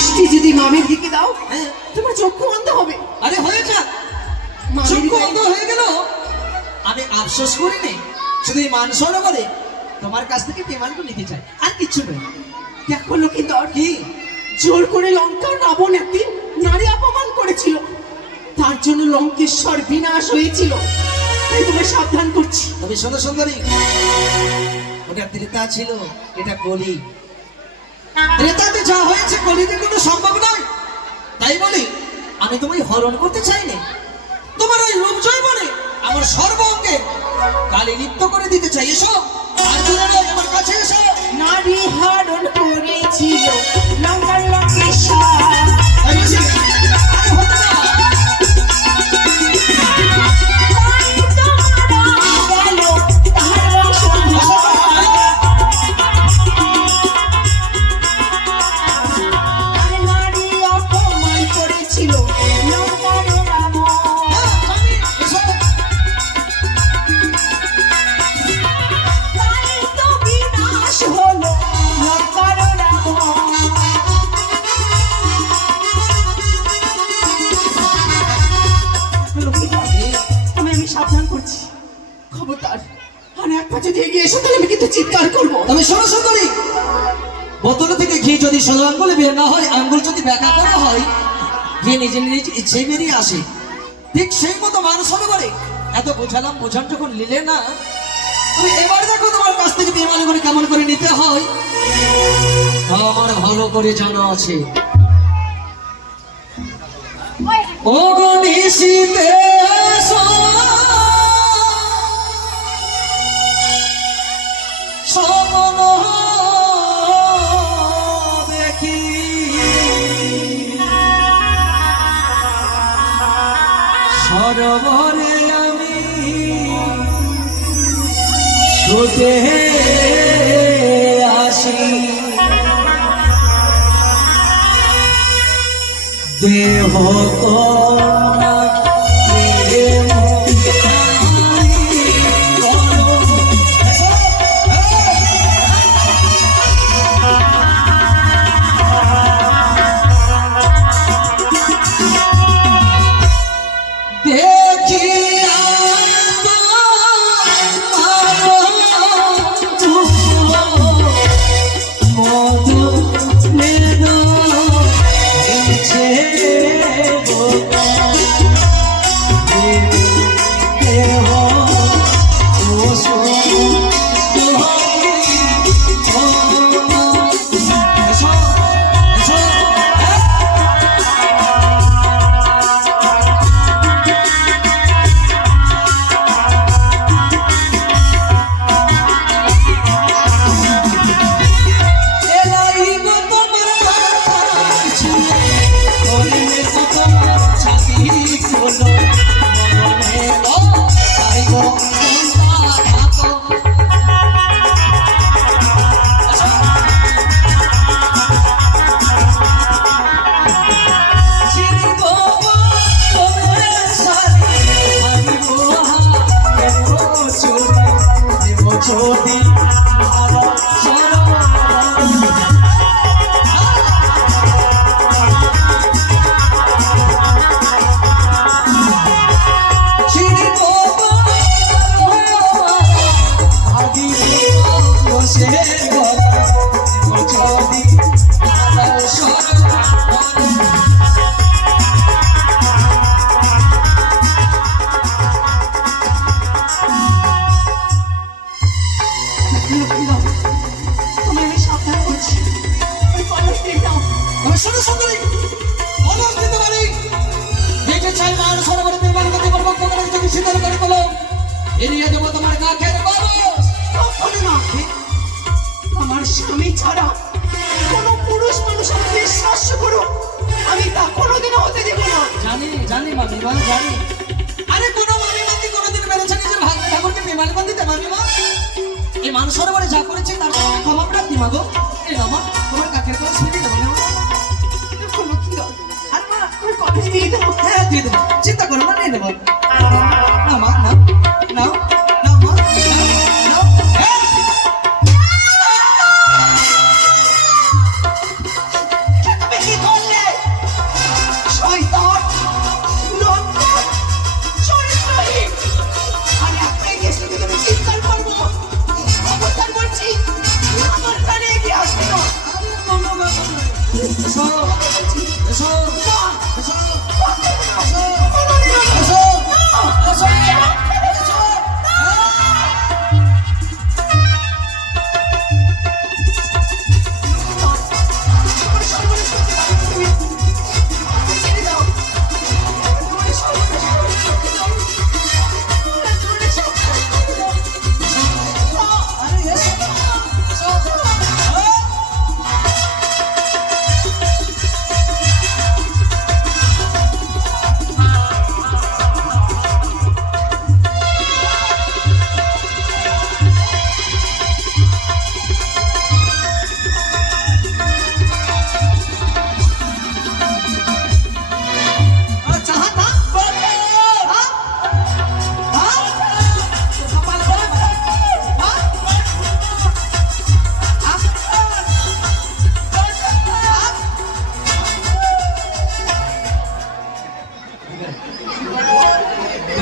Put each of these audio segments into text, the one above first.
দৃষ্টি যদি মামের দিকে দাও তোমার চক্ষু অন্ধ হবে। আরে হয়ে যাক, চক্ষু অন্ধ হয়ে গেল, আমি আফসোস করিনি। শুধু এই মান সরোবরে তোমার কাছ থেকে পেমানকে নিতে চাই, আর কিচ্ছু নয়। দেখো লক্ষিন্দর, কি জোর করে লঙ্কার রাবণ একদিন নারী অপমান করেছিল, তার জন্য লঙ্কেশ্বর বিনাশ হয়েছিল। তাই তোমায় সাবধান করছি। তবে শোনো সুন্দরী, ওটা ত্রেতা ছিল, এটা কলি। ত্রেতাতে যা হয়েছে কলিতে কোনো সম্ভব নয়। তাই বলি আমি তোমায় হরণ করতে চাইনি, তোমার ওই রূপ জৈবনে আমার সর্বঙ্গে কালী নৃত্য করে দিতে চাই। এসো আমার কাছে এসো। নারী হরণ করেছিল লঙ্কার লঙ্কেশ্বর। আরে হতো না। সাবধান করছি, খবরদার আর এক পা যদি এগিয়ে এসো তাহলে আমি কিন্তু চিৎকার করবো। তবে শোনো সুন্দরী, বোতল থেকে ঘি যদি সোজা আঙ্গুলে বের না হয়, আঙ্গুল যদি ব্যাকা করা হয়, ঘি নিজে নিজ ইচ্ছে বেরিয়ে আসে। ঠিক সেই মতো মানুষ হতে পারে। এত বোঝালাম, বোঝান যখন নিলে না, তুমি এবার দেখো তোমার কাছ থেকে বেমানি করে কেমন করে নিতে হয় আমার ভালো করে জানা আছে। ও গণিসিতে দেখি সরোবরে আমি ছুটে আসি, দেহ আমার স্বামী ছাড়া কোন পুরুষ মানুষ আমাকে বিশ্বাস করো, আমি তা কোনোদিনও হতে দেব না। জানি জানি মামিমা, জানি। আরে কোনো মামিমাকে কোনোদিন মেরেছে নিজের ভাগ্য ঠাকুরকে বেমানি বান্ধিতে মামিমা? এই মানুষ সরোবরে যা করেছে তার ক্ষমা প্রার্থী মাগো। এই না মা, তোমার কাকের কথা ছেড়ে দেবো না। আর মা, আমি কলেজ দিয়ে দেবো। হ্যাঁ দিয়ে দেবো, চিন্তা করো না, নিয়ে দেবো। না মা, না নাও নাও মা, নাও। তুমি কি করো?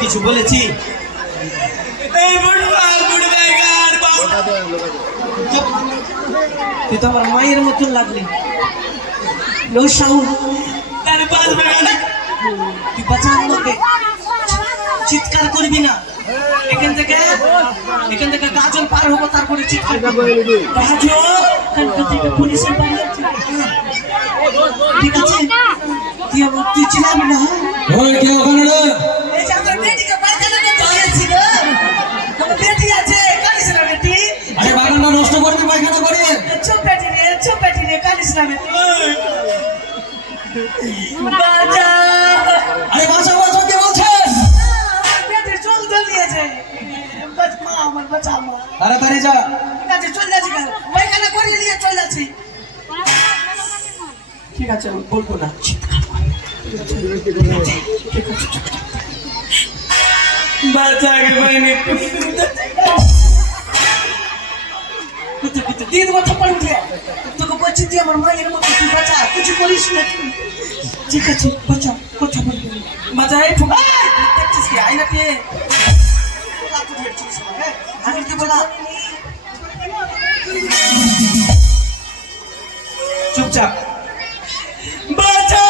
কিছু বলেছি? এই বুড়বা গান তুই তো আমার মায়ের মতন লাগলি। নো সাউন্ড তার বাজবে না, তুই বাঁচা আমাকে, চিৎকার করবি না। এখান থেকে গাজন পার হবো, তারপরে চিৎকার পুলিশের বাড়ি আছে। ঠিক আছে, তুই চিনাবি না। এই যে আমার বেটিকে পায়খানা করতে হয়েছিল, আমার বেটি আছে, কালিস না বেটি। আরে বাগানটা নষ্ট করবি পায়খানা করে। চুপ বেটি রে, কালিস না বেটি। বাজা, আরে বাঁচা বাঁচা কে বলছেন? বেটি চল জলদি আছে, মা আমার বাঁচা মা। তাড়াতাড়ি যা। ঠিক আছে, চল যাচ্ছি, পায়খানা করে নিয়ে চল যাচ্ছি। ঠিক আছে, আমি বলবো না। বাচ্চা আগে পাইনি, দিয়ে দেবো থাপ্পড় উঠে। তোকে বলছি তুই আমার মায়ের মতো, তুই বাঁচা, কিছু করিস না তুই। ঠিক আছে, বাঁচা, কথা বলবি না। বাঁচা, এই দেখছিস কি আইনাতে আমি কি বলা? চুপচাপ বাঁচা।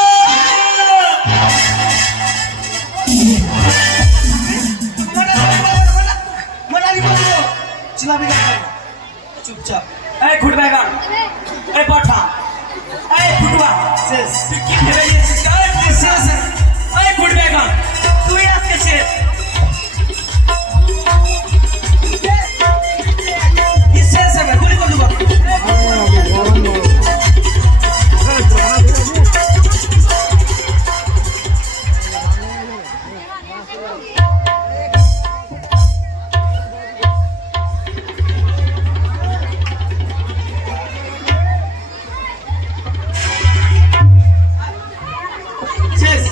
চুপচাপ। এই ফুট ব্যাগান, এই পাঠা, এই ফুটুয়া, শেষ। তুই কি ভেবে নিয়েছিস? শেষ। এই ফুট ব্যাগান, তুই আজকে শেষ। শেষ হবে, গুলি করে দেবো। শেষ।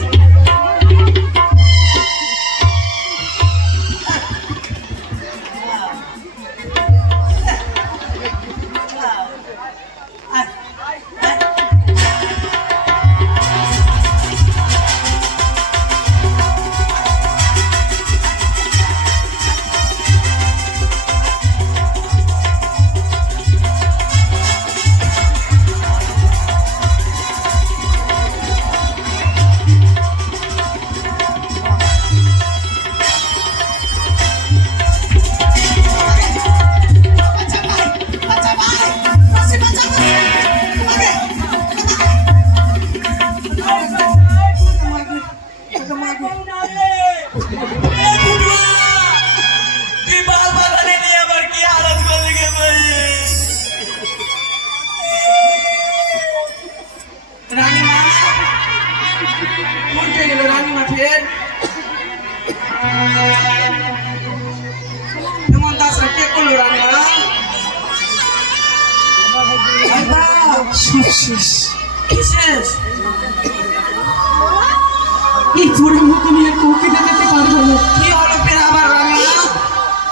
এই তোরের মতো আমি আর কাউকে দেখাতে পারবো না। কি হলো ফের আবার রান্না?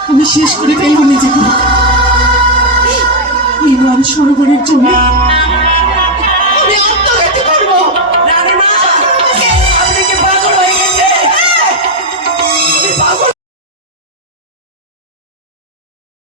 আমি শেষ করে ফেলবো নিজেকে। এই মান সরোবরের জন্য